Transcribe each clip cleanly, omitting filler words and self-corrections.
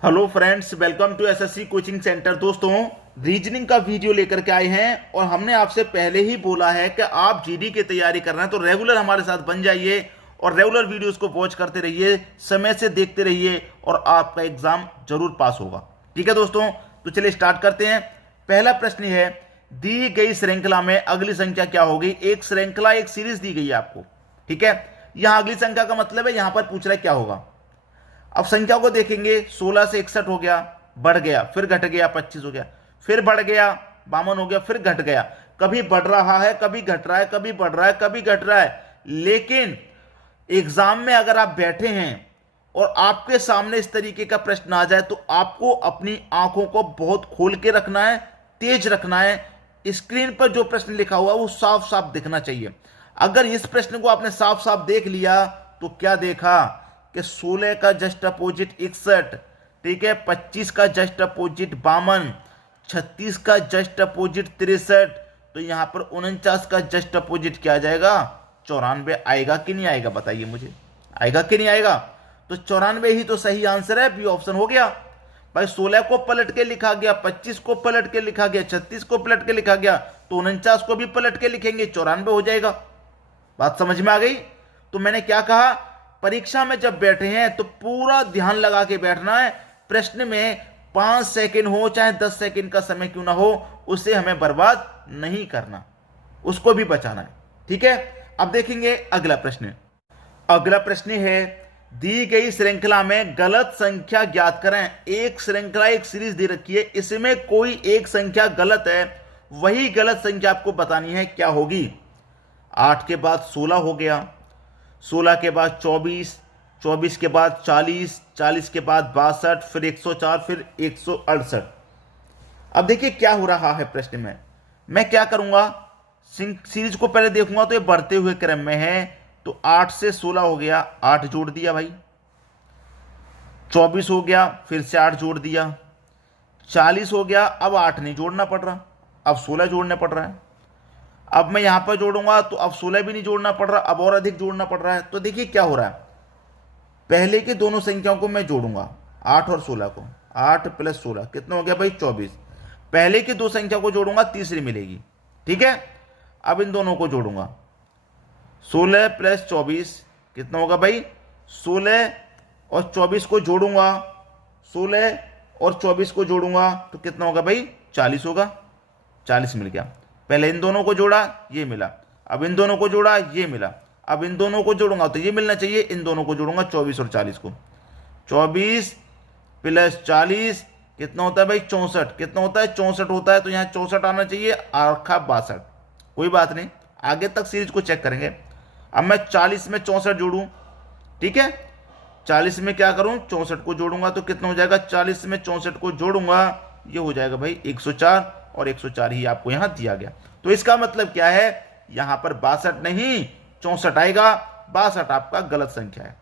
Hello friends, welcome to SSC coaching centre. दोस्तों, reasoning का video लेकर के आए हैं और हमने आपसे पहले ही बोला है कि आप जीडी की तैयारी कर रहे हैं तो रेगुलर हमारे साथ बन जाइए और रेगुलर वीडियोस को वॉच करते रहिए, समय से देखते रहिए और आपका एग्जाम जरूर पास होगा। ठीक है दोस्तों, तो चलिए स्टार्ट करते हैं। पहला प्रश्न है, दी गई श्रृंखला में अगली संख्या क्या होगी। एक श्रृंखला, एक सीरीज दी गई है आपको। ठीक है, यहां अगली संख्या का मतलब है यहां पर पूछ रहा है क्या होगा। अब संख्या को देखेंगे, 16 से 61 हो गया, बढ़ गया, फिर घट गया, 25 हो गया, फिर बढ़ गया, 52 हो गया, फिर घट गया। कभी बढ़ रहा है, कभी घट रहा है, कभी बढ़ रहा है, कभी घट रहा है। लेकिन एग्जाम में अगर आप बैठे हैं और आपके सामने इस तरीके का प्रश्न आ जाए तो आपको अपनी आंखों को बहुत खोल के रखना है, तेज रखना है। स्क्रीन पर जो प्रश्न लिखा हुआ है वो साफ साफ दिखना चाहिए। अगर इस प्रश्न को आपने साफ साफ देख लिया तो क्या देखा कि 16 का जस्ट अपोजिट 61, ठीक है, 25 का जस्ट अपोजिट 52, 36 का जस्ट अपोजिट 63, तो यहां पर 49 का जस्ट अपोजिट क्या आ जाएगा, 94 आएगा कि नहीं आएगा, बताइए मुझे, आएगा कि नहीं आएगा। तो 94 ही तो सही आंसर है, बी ऑप्शन हो गया भाई। 16 को पलट के लिखा गया, 25 को पलट के लिखा गया, 36 को पलट के लिखा गया, तो 49 को भी पलट के लिखेंगे, 94 हो जाएगा। बात समझ में आ गई। तो मैंने क्या कहा, परीक्षा में जब बैठे हैं तो पूरा ध्यान लगा के बैठना है। प्रश्न में 5 सेकंड हो चाहे 10 सेकंड का समय क्यों ना हो, उसे हमें बर्बाद नहीं करना, उसको भी बचाना है। ठीक है, अब देखेंगे अगला प्रश्न। अगला प्रश्न है, दी गई श्रृंखला में गलत संख्या ज्ञात करें। एक श्रृंखला, एक सीरीज दे रखी है, इसमें कोई एक संख्या गलत है, वही गलत संख्या आपको बतानी है, क्या होगी। 8 के बाद 16 हो गया, 16 के बाद 24, 24 के बाद 40, 40 के बाद 62, फिर 104, फिर 168। अब देखिए क्या हो रहा है प्रश्न में। मैं क्या करूंगा, सीरीज को पहले देखूंगा तो ये बढ़ते हुए क्रम में है, तो 8 से 16 हो गया, 8 जोड़ दिया भाई, 24 हो गया, फिर से 8 जोड़ दिया, 40 हो गया, अब 8 नहीं जोड़ना पड़ रहा, अब 16 जोड़ने पड़ रहा है। अब मैं यहां पर जोड़ूंगा तो अब 16 भी नहीं जोड़ना पड़ रहा, अब और अधिक जोड़ना पड़ रहा है। तो देखिए क्या हो रहा है, पहले की दोनों संख्याओं को मैं जोड़ूंगा, 8 और 16 को, 8 प्लस 16 कितना हो गया भाई, 24। पहले की दो संख्या को जोड़ूंगा, तीसरी मिलेगी। ठीक है, अब इन दोनों को जोड़ूंगा, 16 प्लस 24 कितना होगा भाई, 16 और 24 को जोड़ूंगा, 16 और 24 को जोड़ूंगा तो कितना होगा भाई, 40 होगा, 40 मिल गया। पहले इन दोनों को जोड़ा, ये मिला, अब इन दोनों को जोड़ा, ये मिला, अब इन दोनों को जोड़ूंगा तो ये मिलना चाहिए, इन दोनों को जोड़ूंगा 24 और 40 को, 24 प्लस 40 कितना होता है भाई, 64। कितना होता है, 64 होता है, तो यहाँ 64 आना चाहिए, आखा 62। कोई बात नहीं, आगे तक सीरीज को चेक करेंगे। अब मैं 40 में 64 जोड़ूं, ठीक है, 40 में क्या करूं, 64 को जोड़ूंगा तो कितना हो जाएगा, 40 में 64 को जोड़ूंगा, ये हो जाएगा भाई 104, और 104 ही आपको यहां दिया गया। तो इसका मतलब क्या है, यहां पर 62 नहीं 64 आएगा, 62 आपका गलत संख्या है।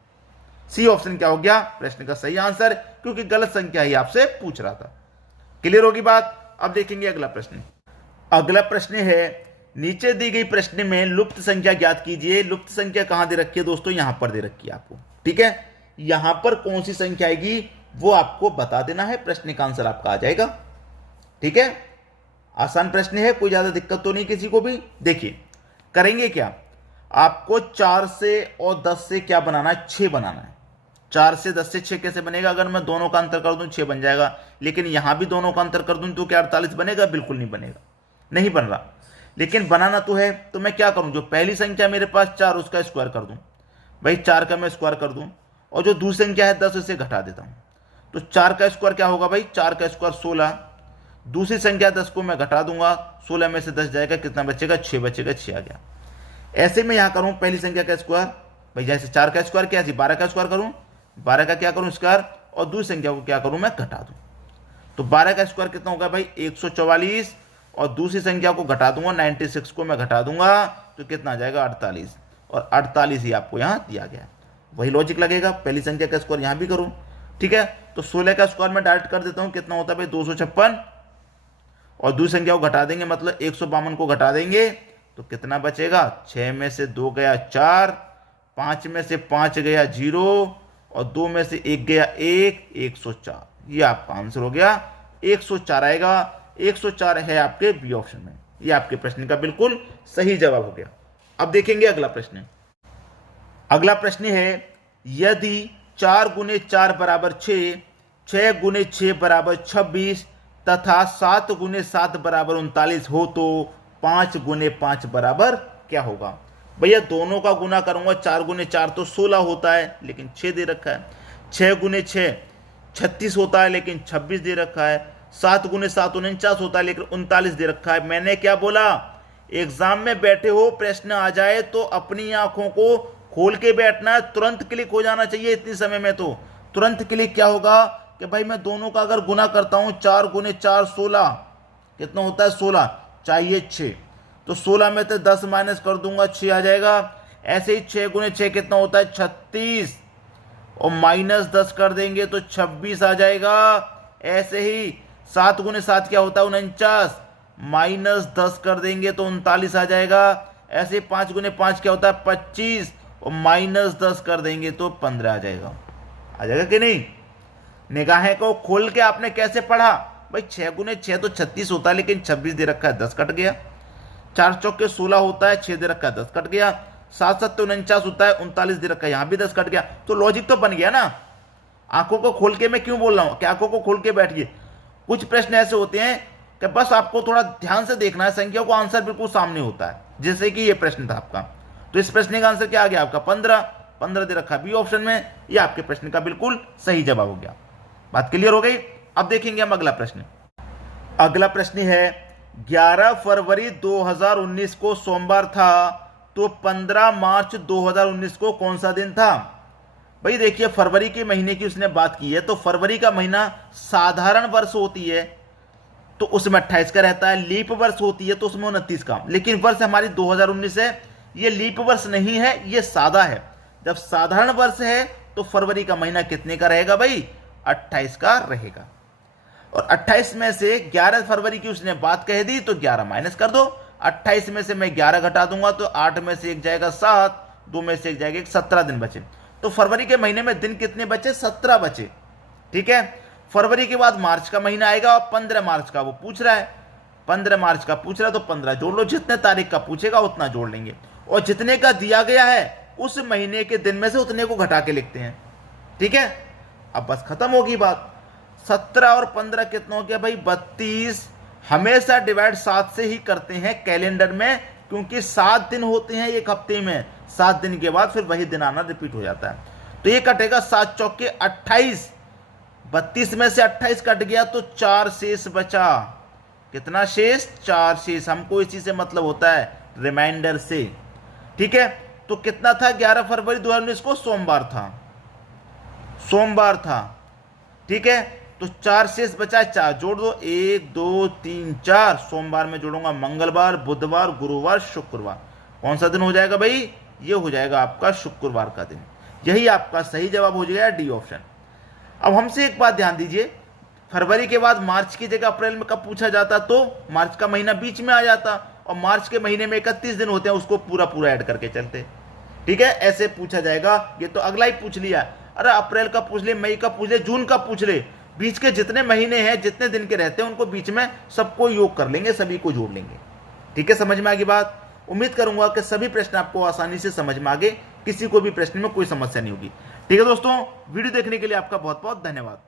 सी ऑप्शन क्या हो गया, प्रश्न का सही आंसर, क्योंकि गलत संख्या ही आपसे पूछ रहा था। क्लियर होगी बात। अब देखेंगे अगला प्रश्न। अगला प्रश्न है, नीचे दी गई प्रश्न में लुप्त संख्या ज्ञात कीजिए। लुप्त संख्या कहां दे रखी है दोस्तों, यहां पर दे रखी है आपको। ठीक है, यहां पर कौन सी संख्या आएगी वो आपको बता देना है, प्रश्न का आंसर आपका आ जाएगा। ठीक है, आसान प्रश्न है, कोई ज्यादा दिक्कत तो नहीं किसी को भी। देखिए करेंगे क्या, आपको 4 से और 10 से क्या बनाना है, 6 बनाना है। 4 से 10 से 6 कैसे बनेगा, अगर मैं दोनों का अंतर कर दूं 6 बन जाएगा, लेकिन यहां भी दोनों का अंतर कर दूं तो क्या 48 बनेगा, बिल्कुल नहीं बनेगा, नहीं बन रहा। लेकिन बनाना तो है, तो मैं क्या करूं, जो पहली संख्या मेरे पास 4 उसका स्क्वायर कर दूं भाई, 4 का मैं स्क्वायर कर दूं, और जो दूसरी संख्या है 10 उसे घटा देता हूं, तो 4 का स्क्वायर क्या होगा भाई, 4 का स्क्वायर 16, दूसरी संख्या 10 को मैं घटा दूंगा, 16 में से 10 जाएगा, कितना बचेगा, 6 बचेगा, 6 आ गया। ऐसे में यहां करूं पहली संख्या का स्क्वायर भाई, जैसे 4 का स्क्वायर क्या, 12 का स्क्वायर करूं, 12 का क्या करूं स्क्वायर, और दूसरी संख्या को क्या करूं मैं, घटा दूं। तो 12 का स्क्वायर कितना होगा भाई, 144, और दूसरी संख्या को घटा दूंगा, 96 को मैं घटा दूंगा तो कितना आ जाएगा, 48, और 48 ही आपको यहां दिया गया। वही लॉजिक लगेगा, पहली संख्या का स्क्वायर यहां भी करूं। ठीक है, तो 16 का स्क्वायर में डायरेक्ट कर देता हूं, कितना होता है भाई 256, और दूसरी संख्या को घटा देंगे मतलब 152 को घटा देंगे तो कितना बचेगा, 6 में से 2 गया 4, 5 में से 5 गया 0, और 2 में से 1 गया 1, 104। ये आपका आंसर हो गया 104 आएगा। 104 है आपके बी ऑप्शन में। ये आपके प्रश्न का बिल्कुल सही जवाब हो गया। अब देखेंगे अगला प्रश्न। अगला प्रश्न है यदि 4 गुने 4 बराबर 6, 6 गुने 6 बराबर 26 तथा 7 गुने 7 बराबर 39 हो तो 5 गुने 5 बराबर क्या होगा। भैया दोनों का गुना करूंगा। 4 गुने 4 तो 16 होता है लेकिन 6 दे रखा है। 6 गुने 6 36 होता है लेकिन 26 दे रखा है। 7 गुने 7 49 होता है लेकिन 39 दे रखा है। मैंने क्या बोला, एग्जाम में बैठे हो, प्रश्न आ जाए तो अपनी आंखों को खोल के बैठना है, तुरंत क्लिक हो जाना चाहिए। इतनी समय में तो तुरंत क्लिक क्या होगा कि भाई मैं दोनों का अगर गुना करता हूं, 4 गुने 4 16, कितना होता है 16, चाहिए 6, तो 16 में से 10 माइनस कर दूंगा, 6 आ जाएगा। ऐसे ही 6 गुने 6 कितना होता है 36, और माइनस 10 कर देंगे तो 26 आ जाएगा। ऐसे ही 7 गुने 7 क्या होता है 49, माइनस 10 कर देंगे तो 39 आ जाएगा। ऐसे 5 गुने 5 क्या होता है 25, और माइनस 10 कर देंगे तो 15 आ जाएगा। आ जाएगा कि नहीं। निगाहें को खोल के आपने कैसे पढ़ा भाई, 6 गुने 6 तो 36 होता है लेकिन 26 दे रखा है, 10 कट गया। 4 चौके 16 होता है, 6 दे रखा है, 10 कट गया। 7 7 49 होता है, 39 दे रखा है, यहां भी 10 कट गया। तो लॉजिक तो बन गया ना। आंखों को खोल के मैं क्यों बोल रहा हूं कि आंखों को खोल के बैठिए। कुछ प्रश्न ऐसे होते हैं कि बस आपको थोड़ा ध्यान से देखना है, संख्या को आंसर बिल्कुल सामने होता है। जैसे कि ये प्रश्न था आपका, तो इस प्रश्न का आंसर क्या आ गया आपका 15 दे रखा बी ऑप्शन में। ये आपके प्रश्न का बिल्कुल सही जवाब हो गया। बात क्लियर हो गई। अब देखेंगे हम अगला प्रश्न। अगला प्रश्न है 11 फरवरी 2019 को सोमवार था तो 15 मार्च 2019 को कौन सा दिन था। भाई देखिए फरवरी के महीने की उसने बात की है, तो फरवरी का महीना साधारण वर्ष होती है तो उसमें 28 का रहता है। लीप वर्ष होती है तो उसमें 29 का। लेकिन वर्ष हमारी 2019 है, ये लीप वर्ष नहीं है, ये सादा है। जब साधारण वर्ष है तो फरवरी का महीना कितने का रहेगा भाई, 28 का रहेगा। और 28 में से 11 फरवरी की उसने बात कह दी तो 11 माइनस कर दो। 28 में से मैं 11 घटा दूंगा तो 8 में से 1 जाएगा 7, 2 में से 1 जाएगा 1, 17 दिन बचे। तो फरवरी के महीने में दिन कितने बचे, 17 बचे। ठीक है। फरवरी के बाद मार्च का महीना आएगा और 15 मार्च का वो पूछ रहा है। 15 मार्च का पूछ रहा है तो 15 जोड़ लो, जितने तारीख का पूछेगा उतना जोड़ लेंगे। और जितने का दिया गया है उस महीने के दिन में से उतने को घटा के लिखते हैं। ठीक है। अब बस खत्म होगी बात। 17 और 15 कितना हो गया भाई 32। हमेशा डिवाइड 7 से ही करते हैं कैलेंडर में, क्योंकि 7 दिन होते हैं एक हफ्ते में। 7 दिन के बाद फिर वही दिन आना रिपीट हो जाता है। तो ये कटेगा 7 चौके 28। 32 में से 28 कट गया तो 4 शेष बचा। कितना शेष, 4 शेष। हमको इसी से मतलब होता है, रिमाइंडर से। ठीक है। तो कितना था 11 फरवरी 2019 को सोमवार था, सोमवार था। ठीक है। तो 4 शेष बचा, 4 जोड़ दो, 1 2 3 4। सोमवार में जोड़ूंगा मंगलवार, बुधवार, गुरुवार, शुक्रवार। कौन सा दिन हो जाएगा भाई, ये हो जाएगा आपका शुक्रवार का दिन। यही आपका सही जवाब हो जाएगा डी ऑप्शन। अब हमसे एक बात ध्यान दीजिए, फरवरी के बाद मार्च की जगह अप्रैल में कब पूछा जाता तो मार्च का महीना बीच में आ जाता, और मार्च के महीने में 31 दिन होते हैं, उसको पूरा पूरा ऐड करके चलते। ठीक है। ऐसे पूछा जाएगा। ये तो अगला ही पूछ लिया। अरे अप्रैल का पूछ ले, मई का पूछ ले, जून का पूछ ले, बीच के जितने महीने हैं, जितने दिन के रहते हैं, उनको बीच में सबको योग कर लेंगे, सभी को जोड़ लेंगे। ठीक है। समझ में आ गई बात। उम्मीद करूंगा कि सभी प्रश्न आपको आसानी से समझ में आ गए, किसी को भी प्रश्न में कोई समस्या नहीं होगी। ठीक है दोस्तों, वीडियो देखने के लिए आपका बहुत बहुत धन्यवाद।